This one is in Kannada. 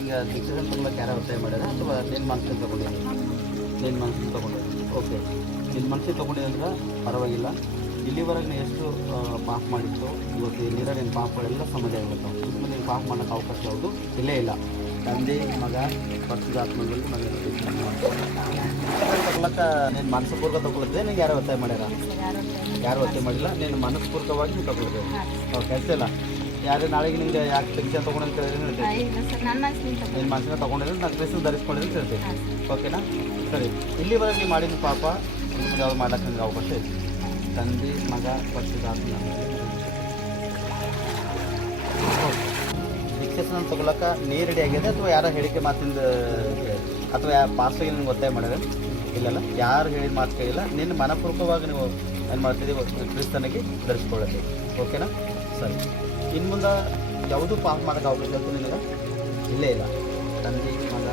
ಈಗ ಡಿಸಿಷನ್ ತುಂಬ ಯಾರೋ ಒತ್ತಾಯ ಮಾಡ್ಯಾರ ಅಥವಾ ನಿನ್ನ ಮನಸ್ಸಿನ ತೊಗೊಂಡಿದ್ದೀನಿ ನಿನ್ನ ಮನಸ್ಸಿನ ತೊಗೊಂಡಿದ್ದೀನಿ ಓಕೆ ನಿನ್ನ ಮನಸ್ಸಿಗೆ ತೊಗೊಂಡಿದ್ದೆ ಅಂದ್ರೆ ಪರವಾಗಿಲ್ಲ. ಇಲ್ಲಿವರೆಗೆ ಎಷ್ಟು ಪಾಪ್ ಮಾಡಿತ್ತು ಇವತ್ತು ಈ ನೀರ ನಿನ್ನ ಪಾಪಗಳೆಲ್ಲ ಸಮಾಧಿ ಆಗುತ್ತೆ ಇನ್ನು ನೀನು ಪಾಪ ಮಾಡೋಕೆ ಅವಕಾಶ ಯಾವುದು ಇಲ್ಲೇ ಇಲ್ಲ. ತಂದೆ, ಮಗ ಪರಿಶುದ್ಧಾತ್ಮದಲ್ಲಿ ಮಗ ತಗೊಳಕ್ಕೆ ನೀನು ಮನಸ್ಪೂರ್ವಕ ತಗೊಳ್ತದೆ ನಿಂಗೆ ಯಾರು ಒತ್ತಾಯ ಮಾಡ್ಯಾರ? ಯಾರು ಒತ್ತಾಯ ಮಾಡಿಲ್ಲ. ನೀನು ಮನಸ್ಪೂರ್ವಕವಾಗಿ ನೀವು ತಗೊಳ್ತೇವೆ ಕೆಲಸ ಅಷ್ಟೇ ಯಾರು ನಾಳೆಗೆ ನಿಮಗೆ ಯಾಕೆ ಟೆನ್ಷನ್ ತೊಗೊಂಡು ಅಂತ ಹೇಳಿದ್ರೆ ಹೇಳ್ತೇವೆ ನಿಮ್ಮ ಮನಸ್ಸಿನ ತೊಗೊಂಡಿದ್ರೆ ನಾನು ಡ್ರೆಸ್ ಧರಿಸ್ಕೊಂಡಿದ್ರೆ ಅಂತ ಹೇಳ್ತೀನಿ. ಓಕೆನಾ? ಸರಿ. ಇಲ್ಲಿವರೆಗೆ ನೀವು ಮಾಡಿದ ಪಾಪ ನಿಮ್ಗೆ ಯಾವ್ದು ಮಾಡ್ಲಿಕ್ಕೆ ನಿಮ್ಗೆ ಅವಕಾಶ ಇದೆ ತಂದೆ ಮಗ ಪಕ್ಷದ ಡಿಕ್ಷನ್ ತಗೊಳಕ ನೀ ರೆಡಿ ಆಗಿದೆ ಅಥವಾ ಯಾರೋ ಹೇಳಿಕೆ ಮಾತಿಂದ ಅಥವಾ ಯಾ ಪಾಸ್ಟಿಗೆ ನಿಮ್ಗೆ ಒತ್ತಾಯ ಮಾಡ್ಯಾರ ಇಲ್ಲಲ್ಲ ಯಾರು ಹೇಳಿದ ಮಾತು ಕೇಳಿಲ್ಲ. ನಿನ್ನ ಮನಪೂರ್ವಕವಾಗಿ ನೀವು ಏನು ಮಾಡ್ತಿದ್ದೀವಿ ಕ್ರಿಸ್ತನಿಗೆ ಧರಿಸ್ಕೊಳ್ಳಿ ಓಕೆನಾ? ಸರಿ. ಇನ್ನು ಮುಂದೆ ಯಾವುದೂ ಪಾಸ್ ಮಾಡೋಕ್ಕಾಗಬೇಕು ಅಂತ ನಿಮಗೆ ಇಲ್ಲೇ ಇಲ್ಲ ತಂದೆ ಮಗ.